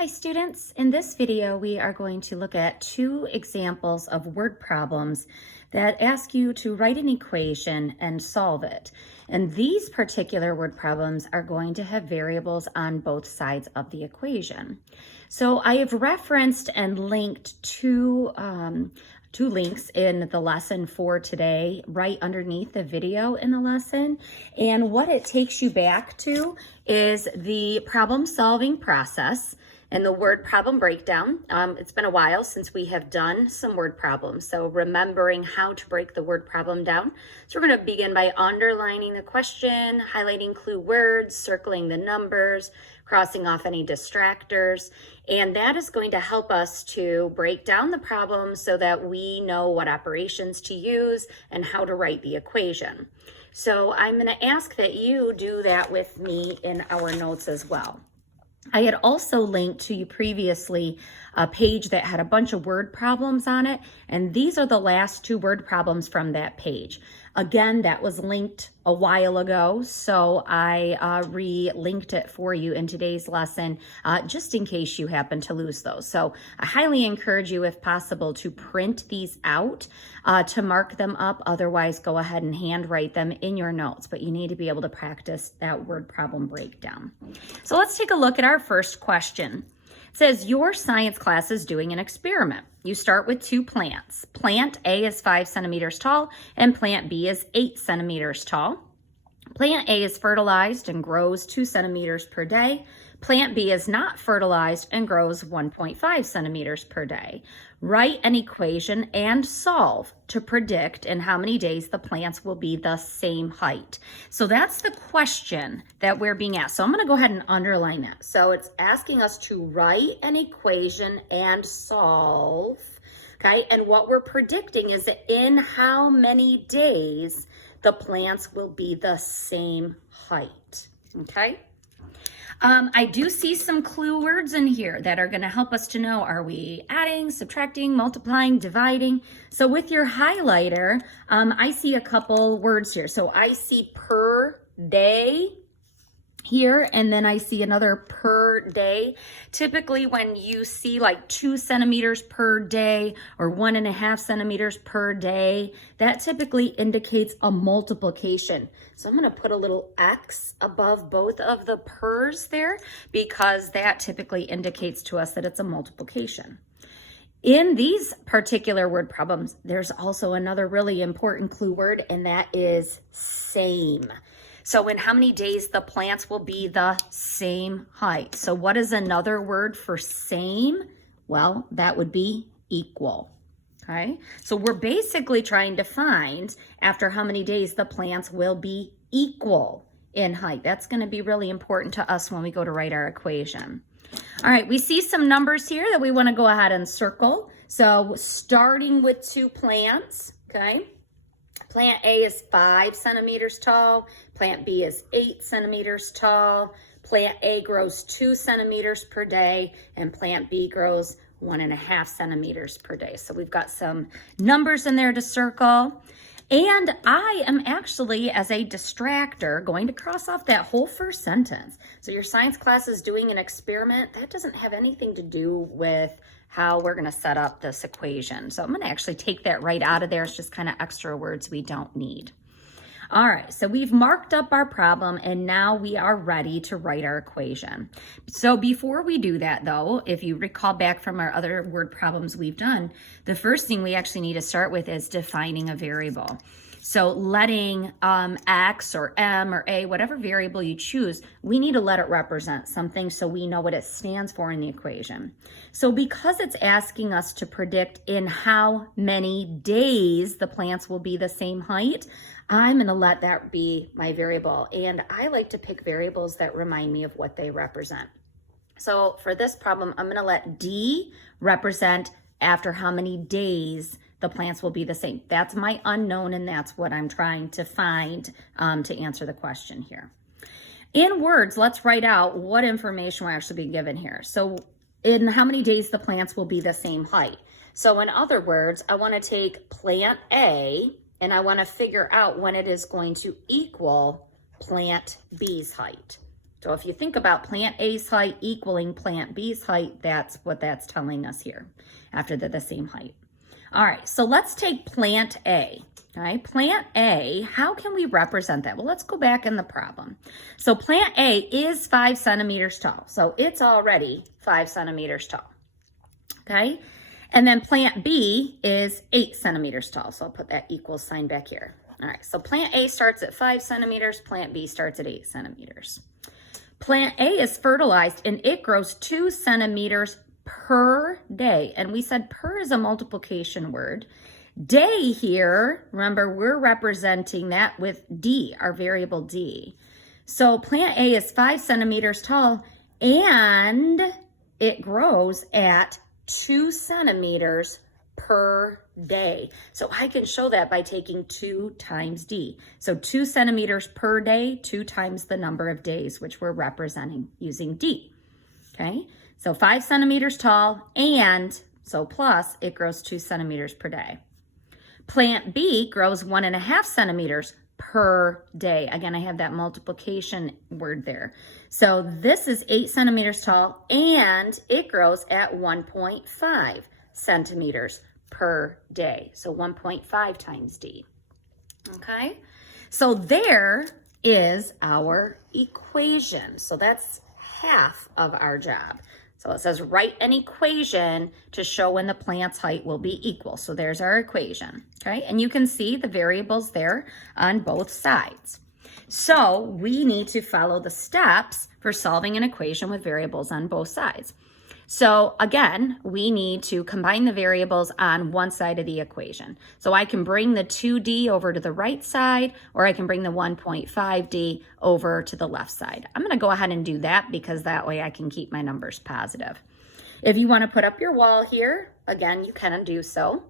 Hi students, in this video we are going to look at two examples of word problems that ask you to write an equation and solve it. And these particular word problems are going to have variables on both sides of the equation. So I have referenced and linked two links in the lesson for today, right underneath the video in the lesson. And what it takes you back to is the problem solving process and the word problem breakdown. It's been a while since we have done some word problems, so remembering how to break the word problem down. So we're going to begin by underlining the question, highlighting clue words, circling the numbers, crossing off any distractors, and that is going to help us to break down the problem so that we know what operations to use and how to write the equation. So I'm going to ask that you do that with me in our notes as well. I had also linked to you previously a page that had a bunch of word problems on it, and these are the last two word problems from that page. Again, that was linked a while ago, so I re-linked it for you in today's lesson, just in case you happen to lose those. So I highly encourage you, if possible, to print these out to mark them up. Otherwise, go ahead and handwrite them in your notes, but you need to be able to practice that word problem breakdown. So let's take a look at our first question. It says, your science class is doing an experiment. You start with two plants. Plant A is 5 centimeters tall and plant B is 8 centimeters tall. Plant A is fertilized and grows 2 centimeters per day. Plant B is not fertilized and grows 1.5 centimeters per day. Write an equation and solve to predict in how many days the plants will be the same height. So that's the question that we're being asked. So I'm going to go ahead and underline that. So it's asking us to write an equation and solve. Okay, and what we're predicting is that in how many days the plants will be the same height. Okay. I do see some clue words in here that are going to help us to know, are we adding, subtracting, multiplying, dividing? So with your highlighter, I see a couple words here. So I see per day here, and then I see another per day. Typically when you see like 2 centimeters per day or 1.5 centimeters per day, that typically indicates a multiplication. So I'm going to put a little X above both of the pers there because that typically indicates to us that it's a multiplication. In these particular word problems, there's also another really important clue word, and that is same. So in how many days the plants will be the same height. So what is another word for same? Well, that would be equal. Okay, so we're basically trying to find after how many days the plants will be equal in height. That's going to be really important to us when we go to write our equation. All right, we see some numbers here that we want to go ahead and circle. So starting with two plants, okay? Plant A is 5 centimeters tall. Plant B is 8 centimeters tall. Plant A grows 2 centimeters per day, and plant B grows 1.5 centimeters per day. So we've got some numbers in there to circle. And I am actually, as a distractor, going to cross off that whole first sentence. So your science class is doing an experiment. That doesn't have anything to do with how we're going to set up this equation. So I'm going to actually take that right out of there. It's just kind of extra words we don't need. All right, so we've marked up our problem and now we are ready to write our equation. So before we do that though, if you recall back from our other word problems we've done, the first thing we actually need to start with is defining a variable. So letting X or M or A, whatever variable you choose, we need to let it represent something so we know what it stands for in the equation. So because it's asking us to predict in how many days the plants will be the same height, I'm going to let that be my variable. And I like to pick variables that remind me of what they represent. So for this problem, I'm going to let D represent after how many days the plants will be the same. That's my unknown, and that's what I'm trying to find to answer the question here. In words, let's write out what information will actually be given here. So in how many days the plants will be the same height. So in other words, I want to take plant A and I want to figure out when it is going to equal plant B's height. So if you think about plant A's height equaling plant B's height, that's what that's telling us here after they're the same height. All right, so let's take plant A. All right, plant A, how can we represent that? Well, let's go back in the problem. So plant A is 5 centimeters tall. So it's already 5 centimeters tall. Okay, and then plant B is 8 centimeters tall. So I'll put that equal sign back here. All right, so plant A starts at 5 centimeters, plant B starts at 8 centimeters. Plant A is fertilized and it grows 2 centimeters per day. And we said per is a multiplication word. Day here, remember, we're representing that with D, our variable D. So plant A is 5 centimeters tall and it grows at 2 centimeters per day. So I can show that by taking 2 times D. So 2 centimeters per day, 2 times the number of days, which we're representing using D. Okay, so 5 centimeters tall and, so plus, it grows 2 centimeters per day. Plant B grows 1.5 centimeters per day. Again, I have that multiplication word there. So this is 8 centimeters tall and it grows at 1.5 centimeters per day. So 1.5 times D. Okay, so there is our equation. So that's half of our job. So it says write an equation to show when the plant's height will be equal. So there's our equation, okay? And you can see the variables there on both sides. So we need to follow the steps for solving an equation with variables on both sides. So again, we need to combine the variables on one side of the equation. So I can bring the 2D over to the right side, or I can bring the 1.5D over to the left side. I'm going to go ahead and do that because that way I can keep my numbers positive. If you want to put up your wall here, again, you can do so.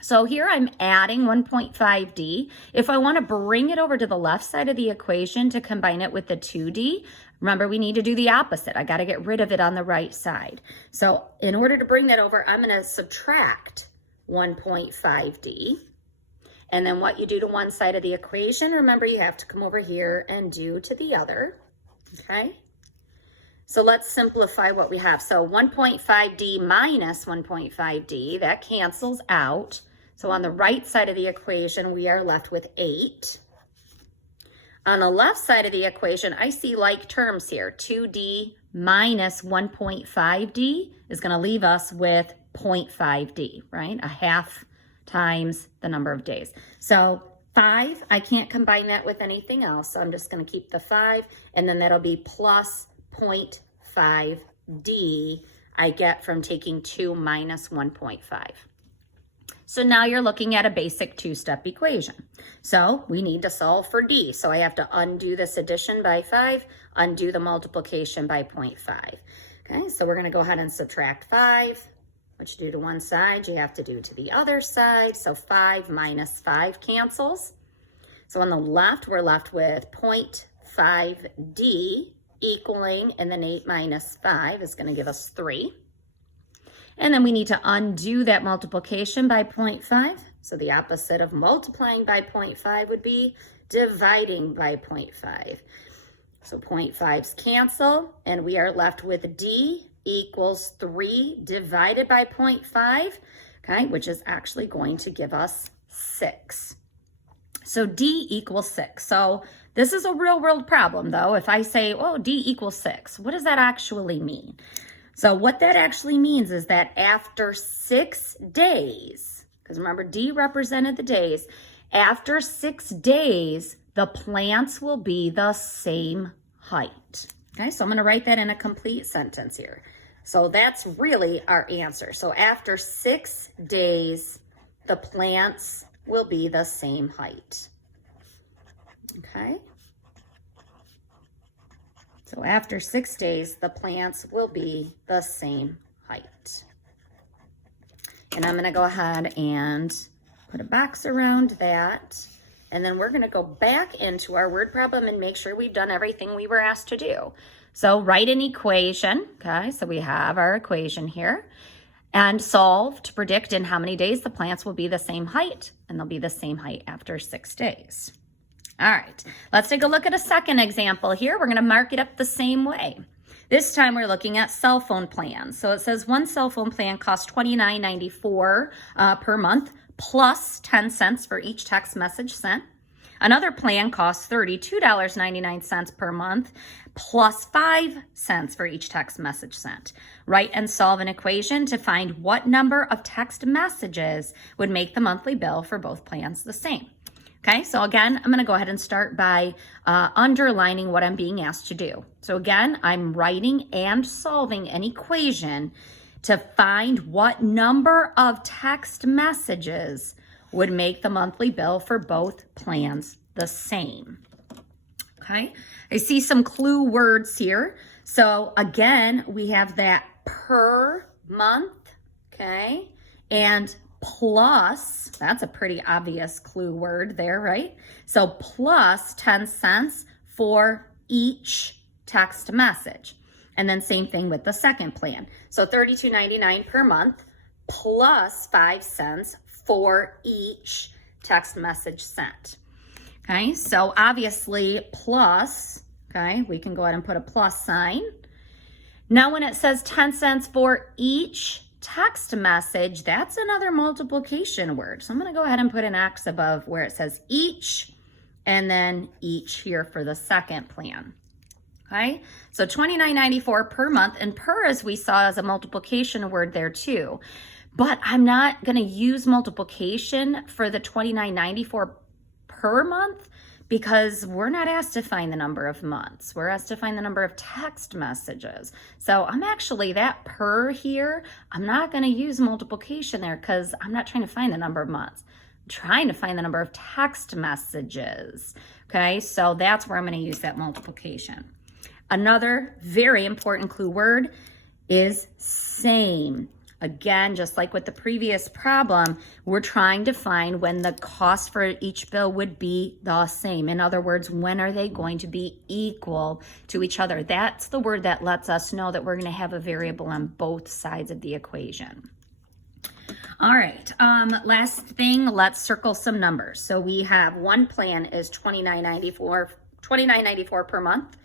So here I'm adding 1.5D. If I want to bring it over to the left side of the equation to combine it with the 2D, remember we need to do the opposite. I got to get rid of it on the right side. So in order to bring that over, I'm going to subtract 1.5D. And then what you do to one side of the equation, remember you have to come over here and do to the other, okay? So let's simplify what we have. So 1.5D minus 1.5D, that cancels out. So on the right side of the equation, we are left with 8. On the left side of the equation, I see like terms here. 2D minus 1.5D is going to leave us with 0.5D, right? A half times the number of days. So 5, I can't combine that with anything else. So I'm just going to keep the 5, and then that'll be plus 0.5D I get from taking 2 minus 1.5. So now you're looking at a basic two-step equation. So we need to solve for D. So I have to undo this addition by 5, undo the multiplication by 0.5. Okay, so we're going to go ahead and subtract 5. What you do to one side, you have to do to the other side. So 5 minus 5 cancels. So on the left, we're left with 0.5D equaling, and then 8 minus 5 is going to give us 3. And then we need to undo that multiplication by 0.5. So the opposite of multiplying by 0.5 would be dividing by 0.5. So 0.5's cancel, and we are left with D equals 3 divided by 0.5, okay, which is actually going to give us 6. So D equals 6. So this is a real world problem though. If I say, oh, D equals 6, what does that actually mean? So what that actually means is that after 6 days, because remember D represented the days, after 6 days, the plants will be the same height. Okay, so I'm going to write that in a complete sentence here. So that's really our answer. So after 6 days, the plants will be the same height. Okay. So after 6 days, the plants will be the same height. And I'm going to go ahead and put a box around that. And then we're going to go back into our word problem and make sure we've done everything we were asked to do. So write an equation. Okay, so we have our equation here. And solve to predict in how many days the plants will be the same height. And they'll be the same height after 6 days. All right, let's take a look at a second example here. We're gonna mark it up the same way. This time we're looking at cell phone plans. So it says one cell phone plan costs $29.94 per month plus 10 cents for each text message sent. Another plan costs $32.99 per month plus 5 cents for each text message sent. Write and solve an equation to find what number of text messages would make the monthly bill for both plans the same. Okay, so again, I'm gonna go ahead and start by underlining what I'm being asked to do. So again, I'm writing and solving an equation to find what number of text messages would make the monthly bill for both plans the same. Okay, I see some clue words here. So again, we have that per month, okay, and plus, that's a pretty obvious clue word there, right? So plus 10 cents for each text message. And then same thing with the second plan. So $32.99 per month plus 5 cents for each text message sent. Okay, so obviously plus, okay, we can go ahead and put a plus sign. Now when it says 10 cents for each text message, that's another multiplication word. So I'm going to go ahead and put an X above where it says each and then each here for the second plan. Okay, so $29.94 per month, and per, as we saw, is a multiplication word there too. But I'm not going to use multiplication for the $29.94 per month because we're not asked to find the number of months. We're asked to find the number of text messages. So I'm actually, that per here, I'm not going to use multiplication there because I'm not trying to find the number of months. I'm trying to find the number of text messages. Okay, so that's where I'm going to use that multiplication. Another very important clue word is same. Again, just like with the previous problem, we're trying to find when the cost for each bill would be the same. In other words, when are they going to be equal to each other? That's the word that lets us know that we're going to have a variable on both sides of the equation. All right, last thing, let's circle some numbers. So we have one plan is $29.94 per month,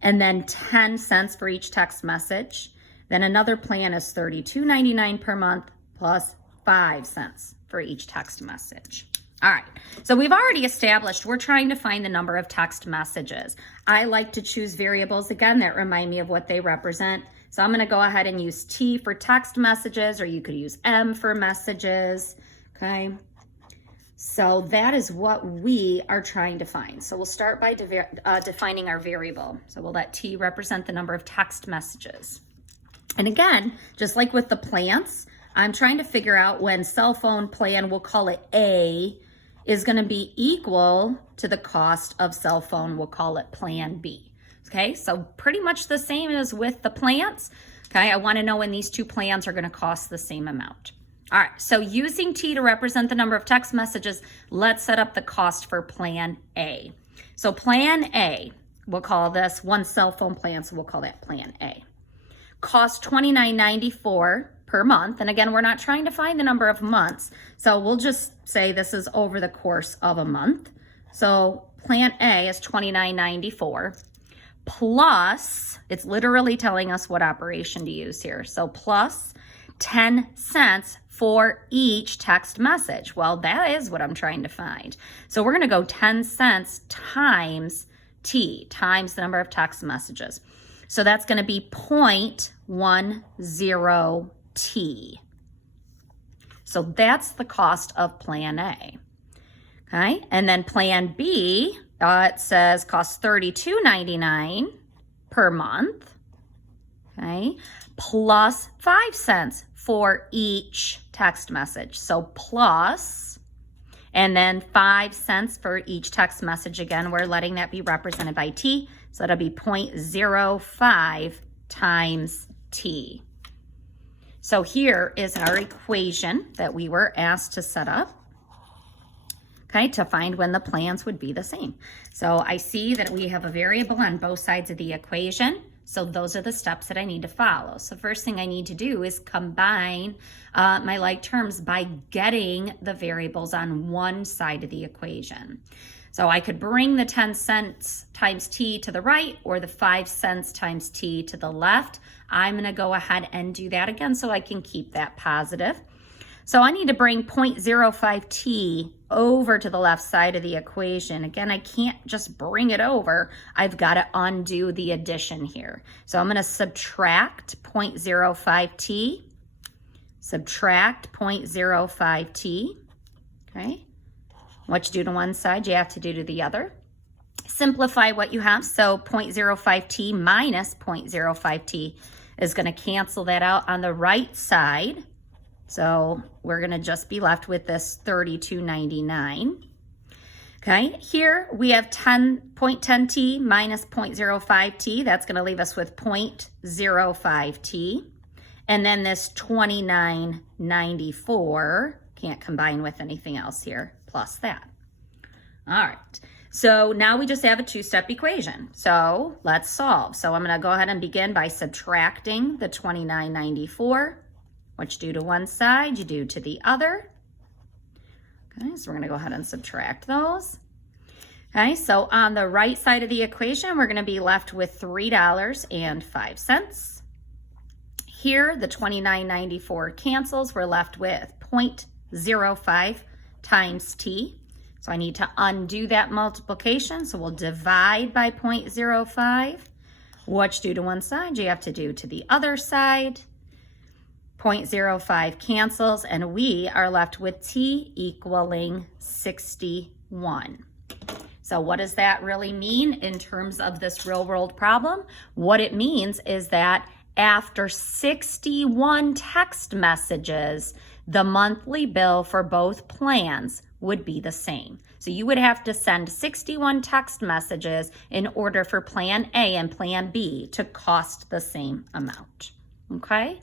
and then 10 cents for each text message. Then another plan is $32.99 per month plus 5 cents for each text message. All right, so we've already established we're trying to find the number of text messages. I like to choose variables, again, that remind me of what they represent. So I'm gonna go ahead and use T for text messages, or you could use M for messages, okay? So that is what we are trying to find. So we'll start by defining our variable. So we'll let T represent the number of text messages. And again, just like with the plants, I'm trying to figure out when cell phone plan, we'll call it A, is going to be equal to the cost of cell phone, we'll call it plan B. Okay, so pretty much the same as with the plants. Okay, I want to know when these two plans are going to cost the same amount. All right, so using T to represent the number of text messages, let's set up the cost for plan A. So plan A, we'll call this one cell phone plan, so we'll call that plan A. Cost $29.94 per month. And again, we're not trying to find the number of months. So we'll just say this is over the course of a month. So plan A is $29.94 plus, it's literally telling us what operation to use here. So plus 10 cents for each text message. Well, that is what I'm trying to find. So we're going to go 10 cents times T, times the number of text messages. So that's going to be 0.10 T. So that's the cost of plan A. Okay, and then plan B, it says costs $32.99 per month. Okay, plus 5 cents for each text message. So plus, and then 5 cents for each text message. Again, we're letting that be represented by T. So that'll be 0.05 times T. So here is our equation that we were asked to set up, okay, to find when the plans would be the same. So I see that we have a variable on both sides of the equation. So those are the steps that I need to follow. So first thing I need to do is combine my like terms by getting the variables on one side of the equation. So I could bring the 10 cents times t to the right or the 5 cents times t to the left. I'm going to go ahead and do that again so I can keep that positive. So I need to bring 0.05t over to the left side of the equation. Again, I can't just bring it over. I've got to undo the addition here. So I'm going to subtract 0.05t, subtract 0.05t, okay? What you do to one side, you have to do to the other. Simplify what you have. So 0.05t minus 0.05t is going to cancel that out on the right side. So we're going to just be left with this 32.99. Okay, here we have 10.10t minus 0.05t. That's going to leave us with 0.05t. And then this 29.94, can't combine with anything else here, plus that. All right, so now we just have a two-step equation. So let's solve. So I'm going to go ahead and begin by subtracting the 29.94. What you do to one side, you do to the other. Okay, so we're going to go ahead and subtract those. Okay, so on the right side of the equation, we're going to be left with $3.05. Here, the 29.94 cancels. We're left with 0.05 times t. So I need to undo that multiplication. So we'll divide by 0.05. What you do to one side, you have to do to the other side. 0.05 cancels, and we are left with t equaling 61. So what does that really mean in terms of this real world problem? What it means is that after 61 text messages, the monthly bill for both plans would be the same. So you would have to send 61 text messages in order for Plan A and Plan B to cost the same amount, okay?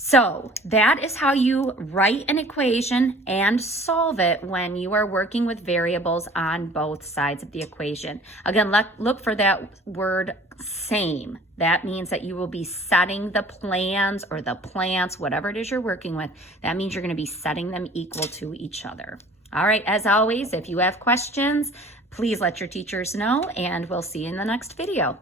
So that is how you write an equation and solve it when you are working with variables on both sides of the equation. Again, look for that word same. That means that you will be setting the plans or the plants, whatever it is you're working with. That means you're going to be setting them equal to each other. All right, as always, if you have questions, please let your teachers know, and we'll see you in the next video.